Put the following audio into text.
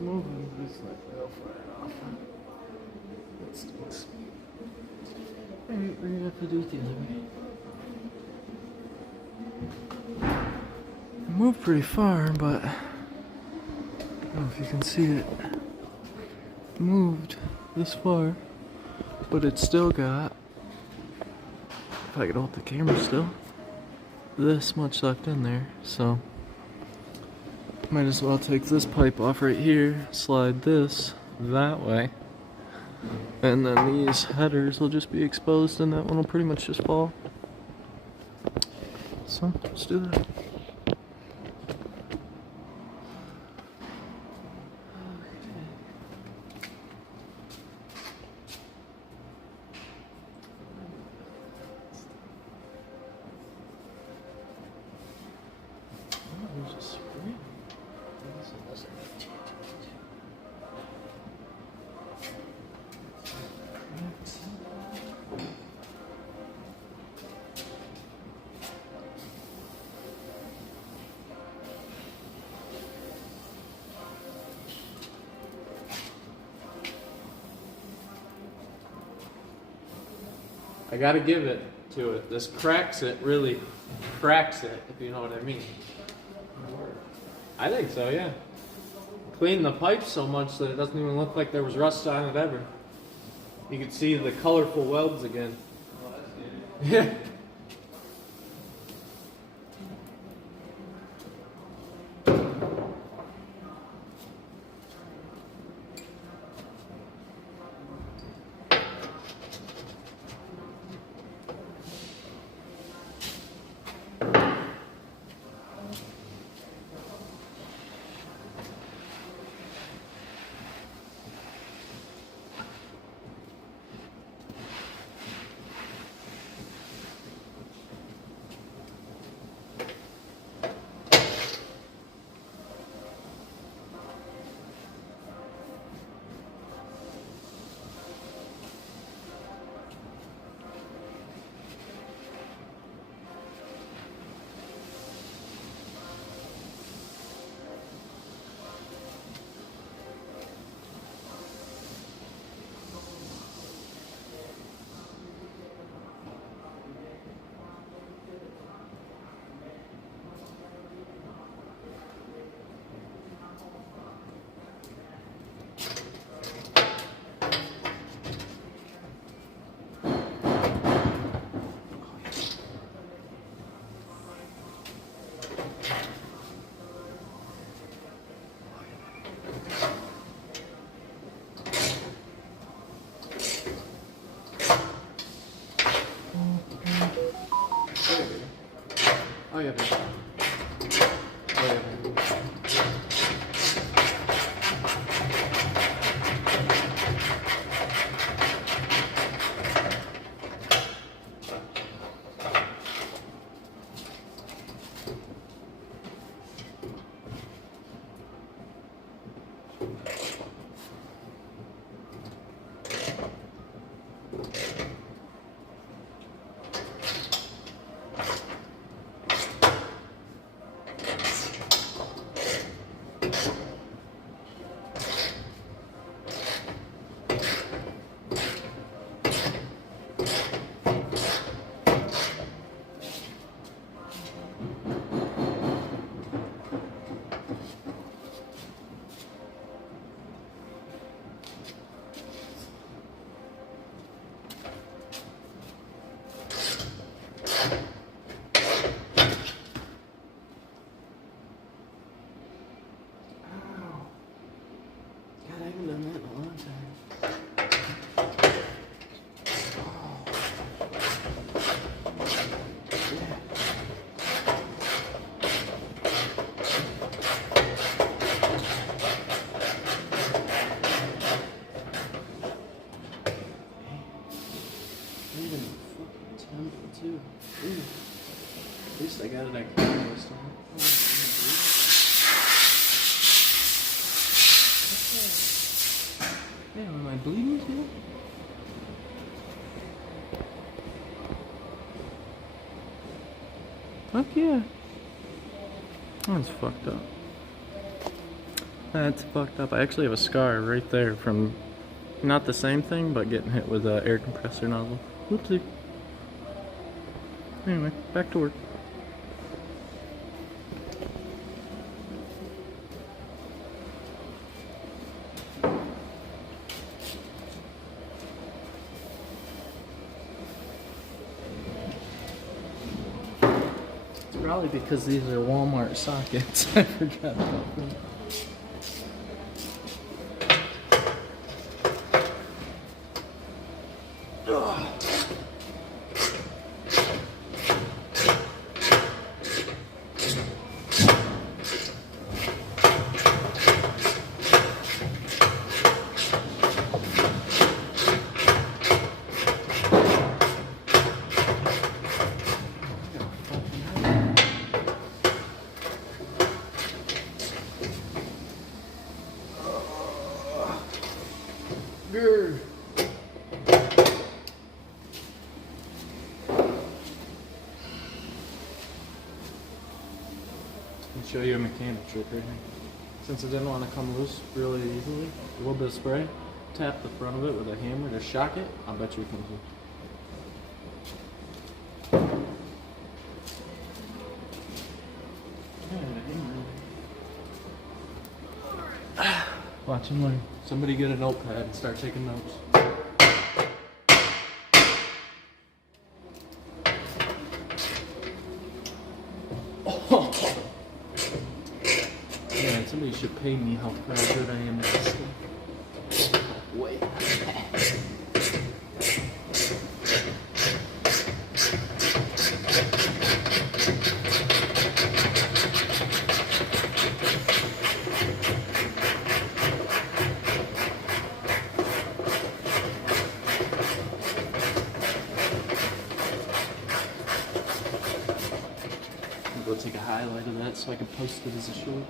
moving, but it's not real far off. That stinks. Alright, we're gonna have to do it the other way. It moved pretty far, but I don't know if you can see it. It moved this far, but it's still got, if I could hold the camera still, this much left in there, so might as well take this pipe off right here, slide this that way, and then these headers will just be exposed and that one will pretty much just fall. So let's do that. There's a spring. I gotta give it to it. This cracks it, really cracks it, if you know what I mean. I think so, yeah. Cleaned the pipe so much that it doesn't even look like there was rust on it ever. You can see the colorful welds again. Oh, that's good. Yeah. Oh yeah, baby. Oh yeah, baby. God, I haven't done that in a long time. Even fucking temple too. Ooh. At least I got it at camera this time. Yeah, am I bleeding too? Fuck yeah. That's fucked up. That's fucked up. I actually have a scar right there from not the same thing, but getting hit with an air compressor nozzle. Whoopsie. Anyway, back to work. It's probably because these are Walmart sockets. I forgot about them. Grr. I'll show you a mechanic trick right here. Since it didn't want to come loose really easily, a little bit of spray, tap the front of it with a hammer to shock it. I'll bet you it comes loose. Watch him learn. Somebody get a notepad and start taking notes. Oh. Man, somebody should pay me how good I am at this stuff. Wait. Go take a highlight of that so I can post it as a short.